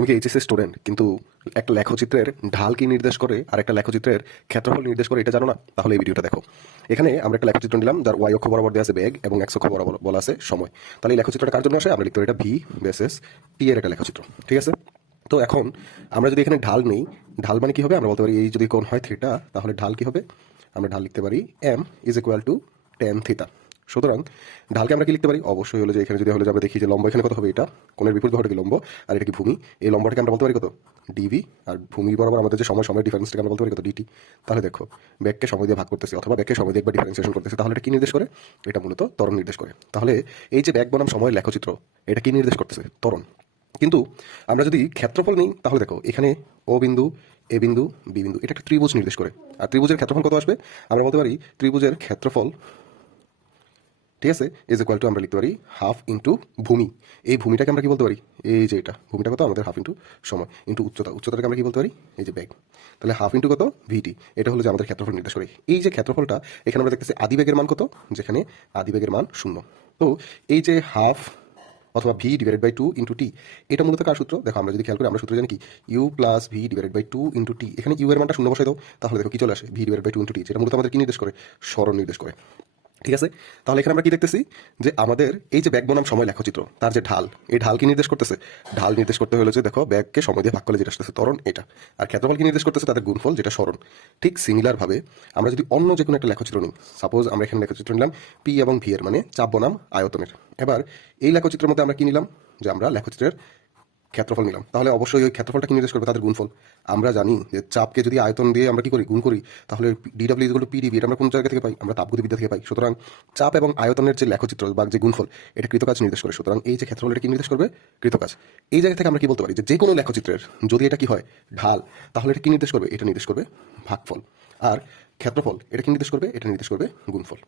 তুমি কি HSC student কিন্তু একটা লেখচিত্রের ঢাল কি নির্দেশ করে আর একটা লেখচিত্রের ক্ষেত্রফল নির্দেশ করে এটা জানো না? তাহলে এই ভিডিওটা দেখো। এখানে আমরা একটা লেখচিত্র নিলাম যার ওয়াই অক্ষ বরাবর দেওয়া আছে বেগ এবং এক্স অক্ষ বরাবর বলা আছে সময়। তাহলে এই লেখচিত্রটা কার জন্য আসে? আমরা লিখতে পারি এটা ভি বেসেস টি এর একটা লেখচিত্র, ঠিক আছে? তো এখন আমরা যদি এখানে ঢাল নেই, ঢাল মানে কি হবে? আমরা বলতে পারি এই যদি কোণ হয় থিটা, তাহলে ঢাল কি হবে? আমরা ঢাল লিখতে পারি m is equal to tan theta. সুতরাং ঢালকে আমরা কি লিখতে পারি? অবশ্যই হলো যে এখানে যদি হলো যে আমরা দেখি যে লম্ব এখানে কত হবে, এটা কোণের বিপরীত বাহুটা কি লম্ব আর এটা কি ভূমি, এই লম্বটাকে আমরা বলতে পারি কত? ডিভি। আর ভূমি বরাবর আমাদের যে সময় ডিফারেন্সটাকে আমরা বলতে পারি কত? ডিটি। তাহলে দেখো ব্যাগকে সময় দিয়ে ভাগ করতেছি অথবা ব্যাগকে সময় দিয়ে একবার ডিফারেন্সিয়েশন করতেছি, তাহলে এটা কি নির্দেশ করে? এটা মূলত ত্বরণ নির্দেশ করে। তাহলে এই যে ব্যাগ বনাম সময়ের লেখচিত্র, এটা কি নির্দেশ করতেছে? ত্বরণ। কিন্তু আমরা যদি ক্ষেত্রফল নিই তাহলে দেখো এখানে ও বিন্দু, এ বিন্দু, বি বিন্দু, এটা একটা ত্রিভুজ নির্দেশ করে। আর ত্রিভুজের ক্ষেত্রফল কত আসবে? আমরা বলতে পারি ত্রিভুজের ক্ষেত্রফল, ঠিক আছে, ইজ ইকুয়াল টু আমরা লিখতে পারি হাফ ইন্টু ভূমি। এই ভূমিটাকে আমরা কি বলতে পারি? এই যে এটা ভূমিটা কত আমাদের? হাফ ইন্টু সময় ইন্টু উচ্চতা, উচ্চতাটাকে আমরা কি বলতে পারি? এই যে বেগ। তাহলে হাফ ইন্টু কত? ভিটি। এটা হলো যে আমাদের ক্ষেত্রফল নির্দেশ করে। এই যে ক্ষেত্রফলটা এখানে আমরা দেখতেছি আদি বেগের মান কত, যেখানে আদি বেগের মান 0। তো এই যে হাফ অথবা ভি ডিভাইডেড বাই 2 ইন্টু টি, এটা মূলত কার সূত্র? দেখো আমরা যদি খেয়াল করি, আমরা সূত্র জানি কি? U plus V divided by 2 into T. এখানে ইউ এর মানটা 0 বসাই দাও, তাহলে দেখো কি চলে আসে? ভি ডিভাইডেড বাই 2 ইন্টু টি, যেটা মূলত আমাদের কি নির্দেশ করে? সরণ নির্দেশ করে, ঠিক আছে? তাহলে এখানে আমরা কি দেখতেছি যে আমাদের এই যে ব্যাগ বনাম সময় লেখচিত্র, তার যে ঢাল, এই ঢাল কি নির্দেশ করতেছে? ঢাল নির্দেশ করতে হলো যে দেখো ব্যাগকে সময় দিয়ে ভাগ করলে যেটা আসতেছে ত্বরণ, এটা। আর ক্ষেত্রফল কি নির্দেশ করতেছে? তাদের গুণফল, যেটা সরণ। ঠিক সিমিলার ভাবে আমরা যদি অন্য যে কোনো একটা লেখচিত্র নিই, সাপোজ আমরা এখানে লেখচিত্র নিলাম পি এবং ভি এর, মানে চাপ বনাম আয়তনের। এবার এই লেখচিত্রের মধ্যে আমরা কি নিলাম? যে আমরা লেখচিত্রের ক্ষেত্রফল নিলাম, তাহলে অবশ্যই ওই ক্ষেত্রফলটা কি নির্দেশ করবে? তাদের গুণফল। আমরা জানি যে চাপকে যদি আয়তন দিয়ে আমরা কি করি? গুণ করি, তাহলে ডিডব্লিউ ইকুয়াল টু পিডিভি, এটা আমরা কোন জায়গা থেকে পাই? আমরা তাপগতিবিদ্যা থেকে পাই। সুতরাং চাপ এবং আয়তনের যে লেখচিত্র বা যে গুণফল, এটা কৃতকাজ নির্দেশ করে। সুতরাং এই যে ক্ষেত্রফল, এটা কি নির্দেশ করবে? কৃতকাজ। এই জায়গা থেকে আমরা কি বলতে পারি? যে কোনো লেখচিত্রের যদি এটা কি হয়? ঢাল, তাহলে এটা কি নির্দেশ করবে? এটা নির্দেশ করবে ভাগফল। আর ক্ষেত্রফল এটা কি নির্দেশ করবে? এটা নির্দেশ করবে গুণফল।